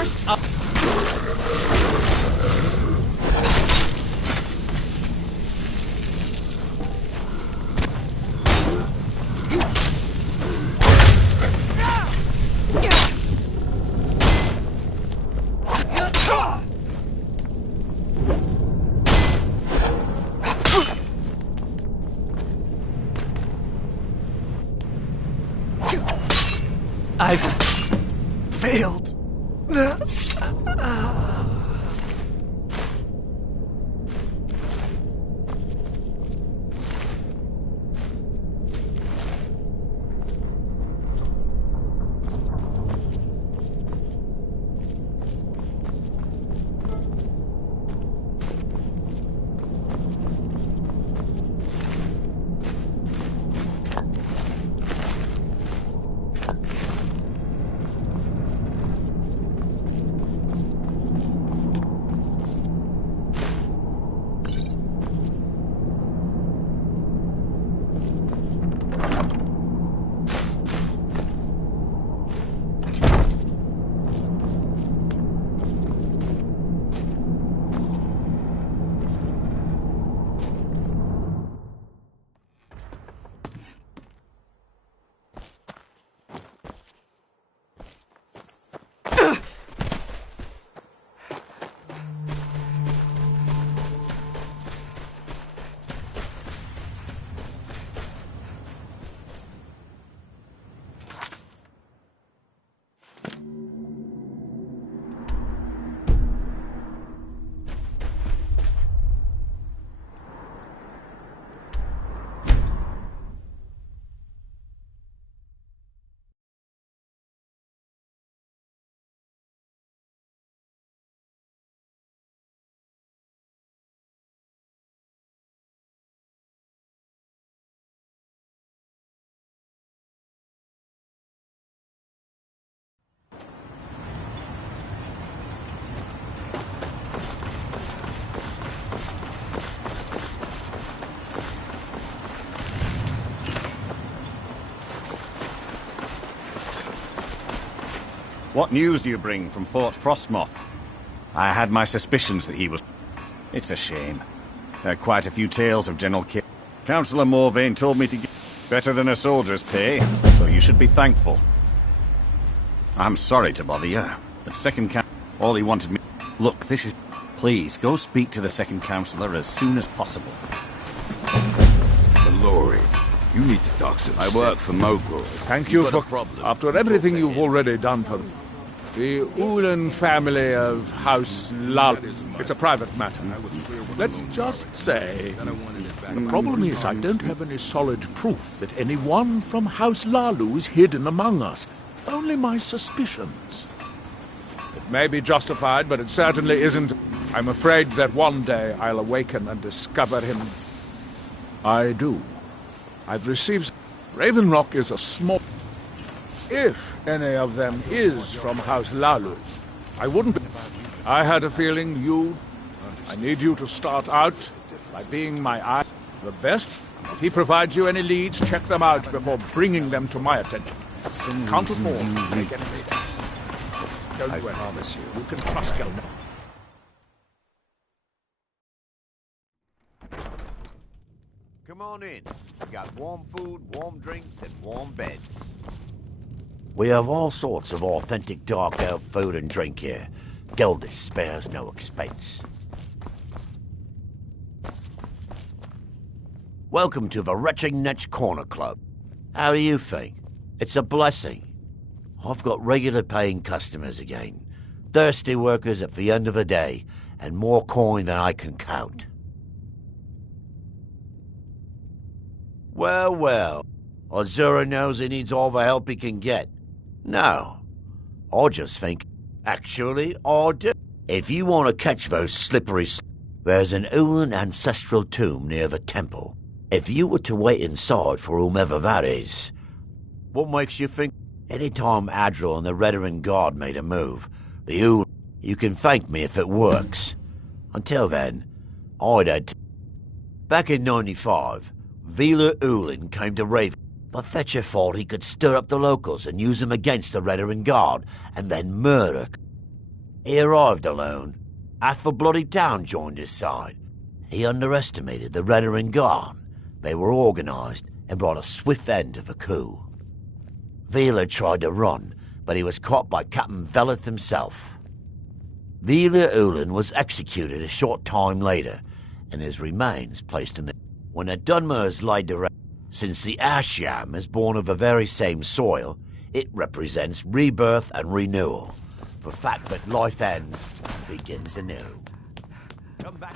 First up... I've failed. What news do you bring from Fort Frostmoth? I had my suspicions that he was... It's a shame. There are quite a few tales of General Kill. Councillor Morvain told me to get better than a soldier's pay, so you should be thankful. I'm sorry to bother you, but second councillor, all he wanted me... Look, this is... Please, go speak to the second councillor as soon as possible. Lord, you need to talk some sense. I work for Mogul. Thank you for... After everything you've already done for me. The Ulan family of House Lal. It's a private matter. Let's just say... The problem is I don't have any solid proof that anyone from House Lalu is hidden among us. Only my suspicions. It may be justified, but it certainly isn't. I'm afraid that one day I'll awaken and discover him. I do. I've received... Raven Rock is a small... If any of them is from House Lalu, I wouldn't... I had a feeling you... I need you to start out by being my eye. The best. If he provides you any leads, check them out before bringing them to my attention. Count it more. Make any mistakes. Don't worry. You can trust Gelman. Come on in. We got warm food, warm drinks, and warm beds. We have all sorts of authentic dark elf food and drink here. Geldis spares no expense. Welcome to the Retching Netch Corner Club. How do you think? It's a blessing. I've got regular paying customers again. Thirsty workers at the end of the day, and more coin than I can count. Well, well. Azura knows he needs all the help he can get. No. I just think... Actually, I do. If you want to catch those slippery... There's an Ulan ancestral tomb near the temple. If you were to wait inside for whomever that is... What makes you think... Anytime Adril and the Redarin Guard made a move, the Ulan... You can thank me if it works. Until then, I'd had... Back in 95, Vila Ulan came to Raven. The Fetcher thought he could stir up the locals and use them against the Redarin Guard, and then murder. He arrived alone. Half the bloody town joined his side. He underestimated the Redarin Guard. They were organised and brought a swift end to the coup. Vila tried to run, but he was caught by Captain Veleth himself. Vila Ulan was executed a short time later, and his remains placed in the... When the Dunmers laid to rest, since the Asham is born of the very same soil, it represents rebirth and renewal. The fact that life ends and begins anew. Come back.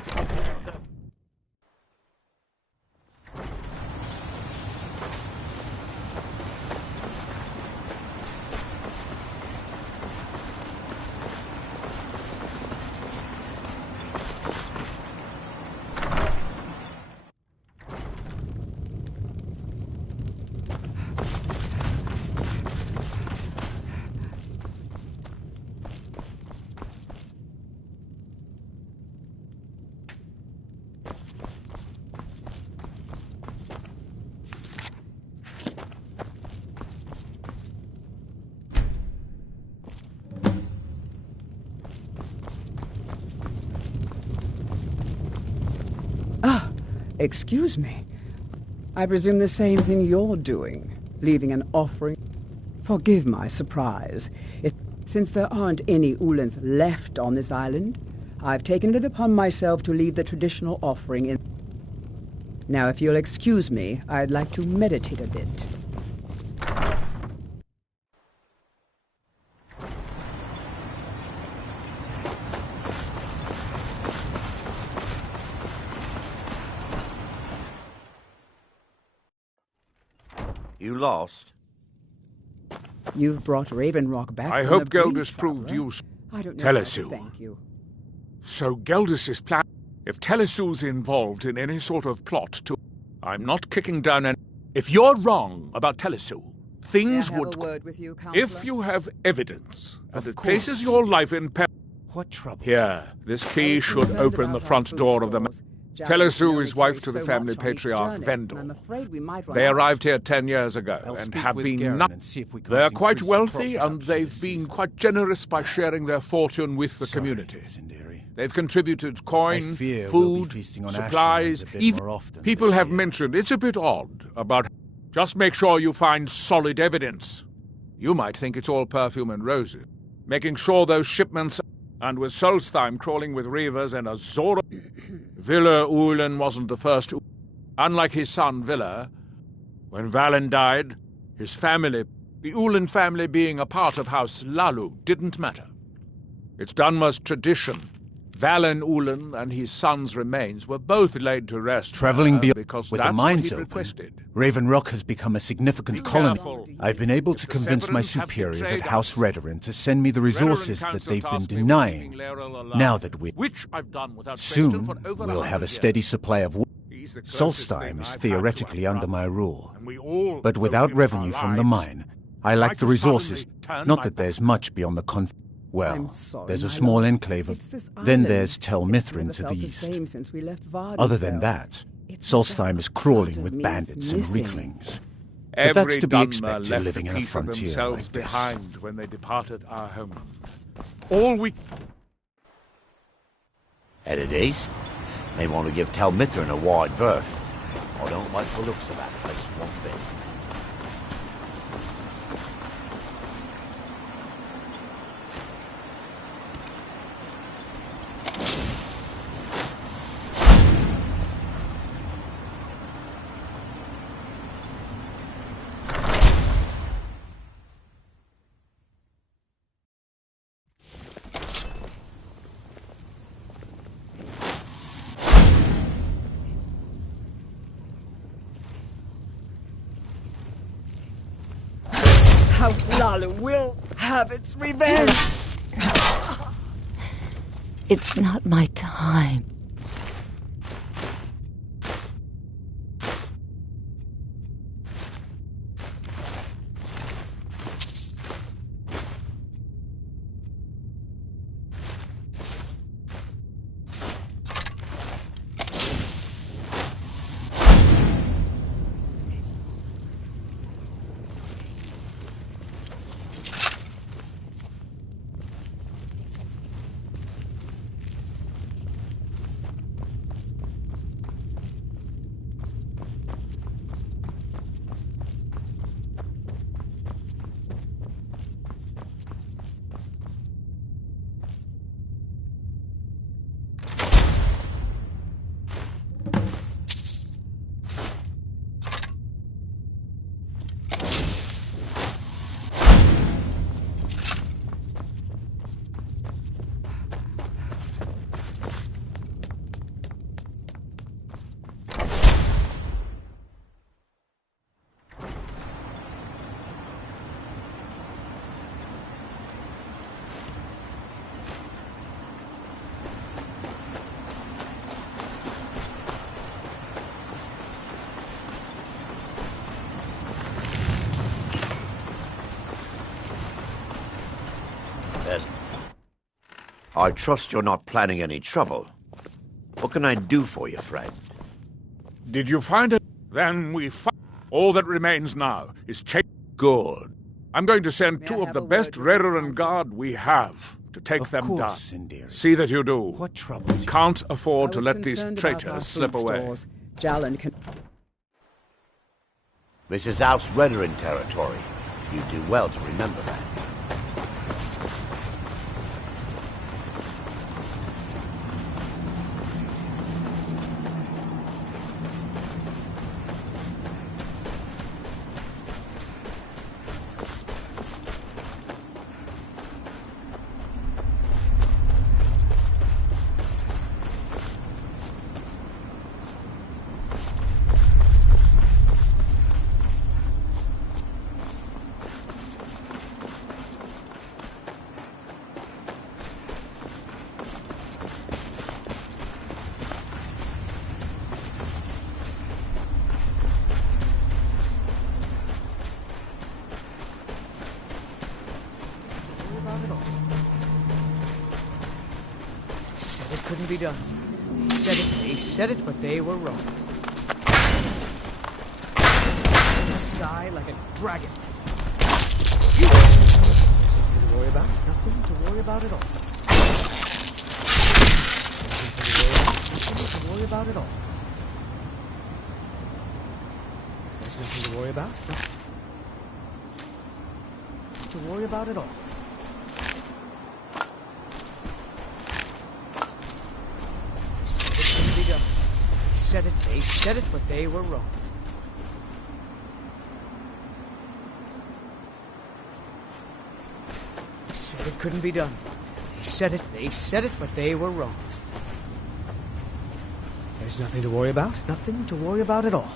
Excuse me. I presume the same thing you're doing, leaving an offering. Forgive my surprise. Since there aren't any Ulans left on this island, I've taken it upon myself to leave the traditional offering in... Now, if you'll excuse me, I'd like to meditate a bit. You lost? You've brought Raven Rock back. I from hope the breach, Geldis proved Traveler. useful. I don't know. Telesu. Thank you. So Geldis's plan... If Telesu's involved in any sort of plot to... I'm not kicking down any... If you're wrong about Telesu, things May I have would... a word with you, Counselor? If you have evidence that it course. places your life in peril... What trouble? Here, this key should concerned open the about our front food door of the... stores. Telesu is wife to so the much family on each patriarch journey, Vendel. and I'm afraid we might run They out. arrived here 10 years ago I'll and speak have with been Garen not... and see if we can't They're quite increase the wealthy crop and production they've this been season. quite generous by sharing their fortune with the community. Incendiary. They've contributed I coin, fear we'll be food, feasting on supplies, Ashlands a bit even more often people this have year. mentioned it's a bit odd about... Just make sure you find solid evidence. You might think it's all perfume and roses. Making sure those shipments... And with Solstheim crawling with reavers and Azora... Villa Ulen wasn't the first... Unlike his son Villa, when Valen died, his family, the Ulen family being a part of House Lalu, didn't matter. It's Dunmer's tradition. Valen Ulen and his son's remains were both laid to rest Traveling beyond because with that's the what mines he open, requested. Raven Rock has become a significant Be colony. careful. I've been able to If the convince my Severans have superiors betrayed at House us, Redarin to send me the resources that Council they've been tasked me with denying. keeping Laeral alive, Now that we... which I've done without Soon, question for over we'll 100 have a years. steady supply of wood. He's the closest thing Solstheim is I've had to theoretically our under my brother, rule. and we all But owe without him revenue our from the lives. mine, I lack Might the have resources. suddenly turned Not my that there's back. much beyond the Well, I'm sorry, there's a my small lord. enclave It's of... this Then island. there's Tel It's Mithrin never to the felt east. same since we left Other than Vardenfell. that, It's Solstheim that is crawling part of with me bandits is and missing. Weaklings. But Every that's to be Dunmer expected left living a in a piece of frontier themselves like this. behind when they departed our homeland. All we... Headed east? They want to give Tel Mithrin a wide berth. I don't like the looks of that place one bit. House Lalu will have its revenge. It's not my time. I trust you're not planning any trouble. What can I do for you, friend? Did you find it? Then we find. All that remains now is change. Good. I'm going to send May I two of have the a best word with you, Redoran guard we have to take Of them course, down. Sindir. See that you do. What troubles you? Can't I afford to was let these concerned about our traitors food slip away. stores. Jalan can... This is House Redoran territory. You do well to remember that. Said it couldn't be done. They said it, but they were wrong. In the sky like a dragon. Nothing to worry about. Nothing to worry about at all. Nothing to worry about at all. There's nothing to worry about. Nothing to worry about at all. They said it, but they were wrong. Said it couldn't be done. They said it, but they were wrong. There's nothing to worry about. Nothing to worry about at all.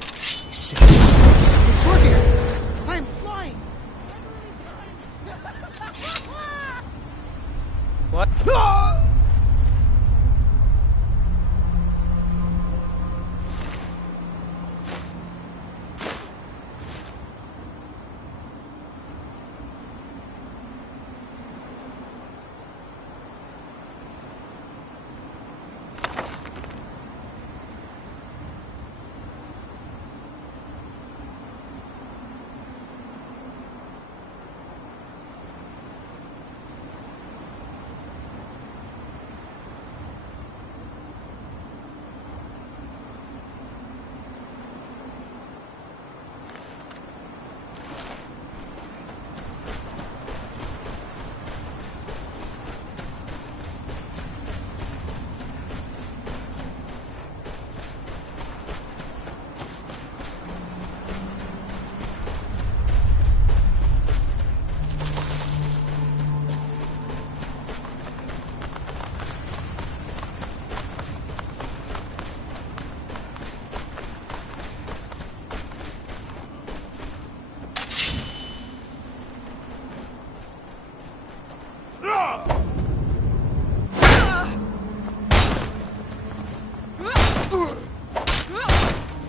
They said it. It's working! I'm flying! What? Ah!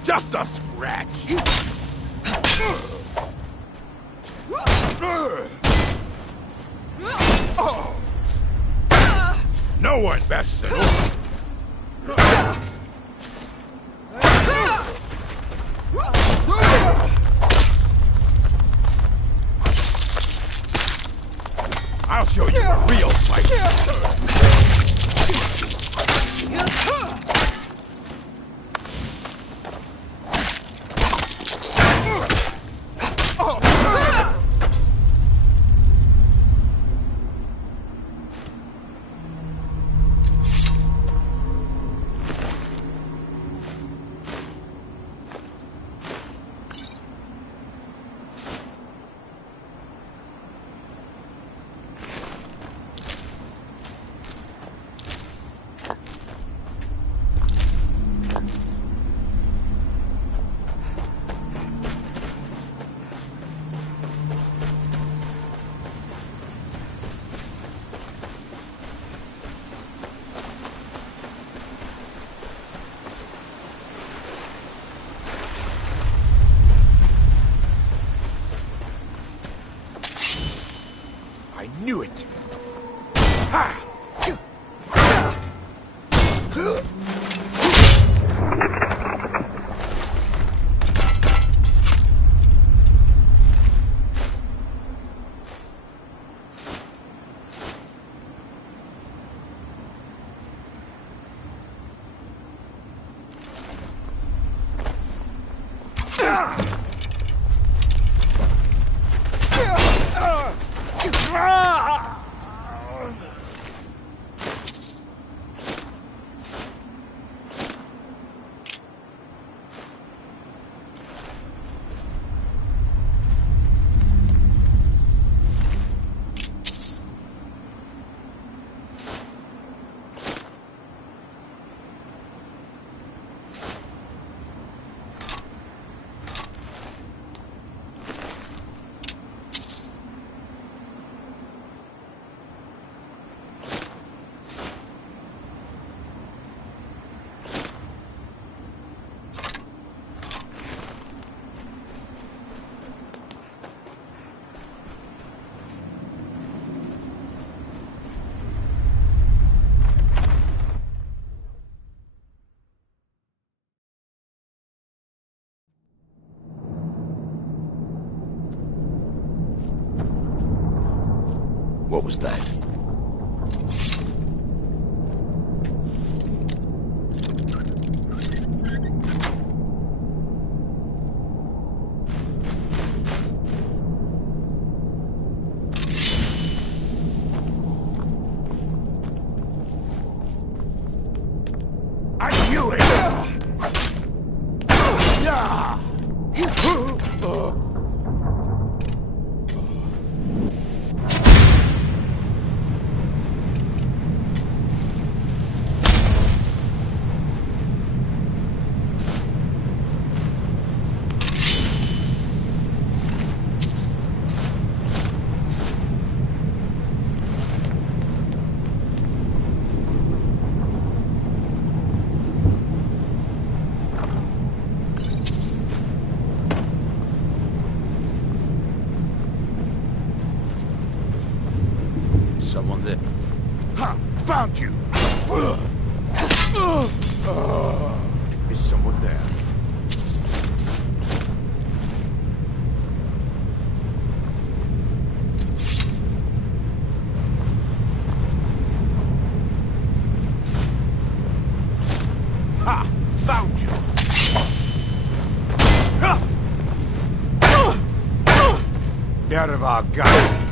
Just a scratch. No one best settle. I'll show you a real fight. I knew it. What was that? I knew it! Yeah! Someone there. Ha! Found you! Is someone there? Ha! Found you! Get out of our guy!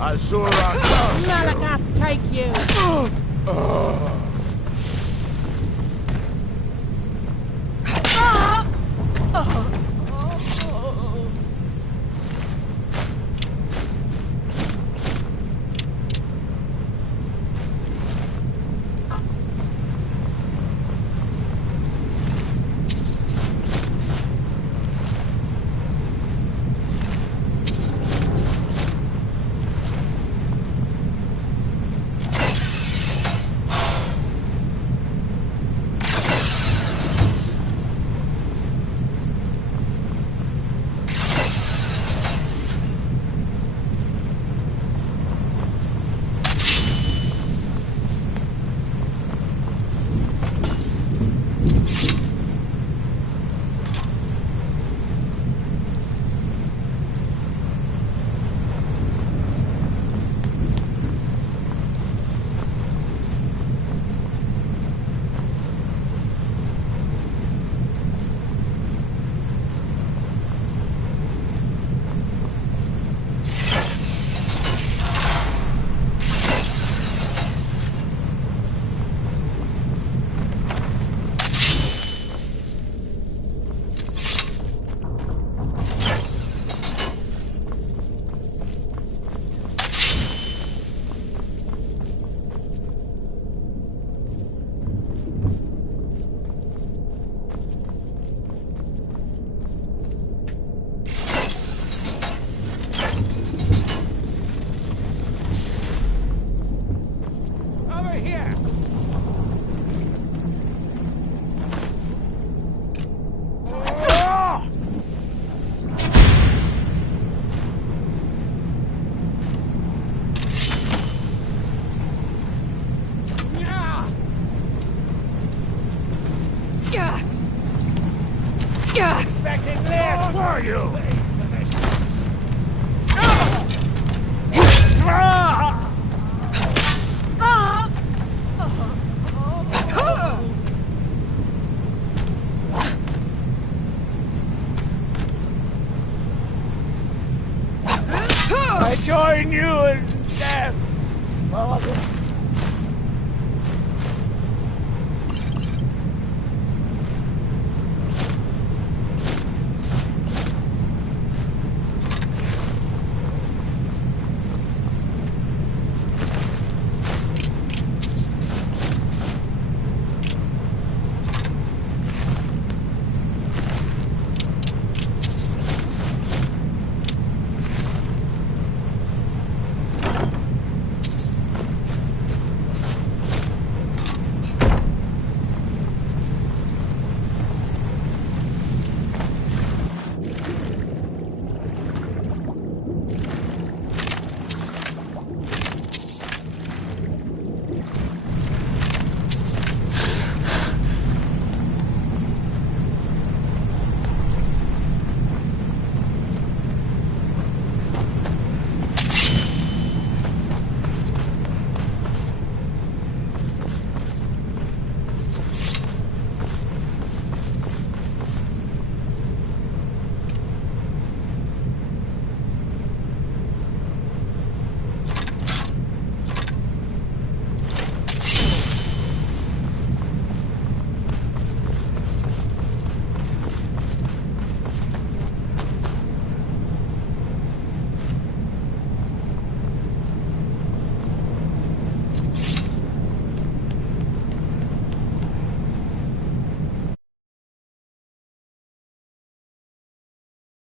Azura does Malakath, take you! I join you in death, Father.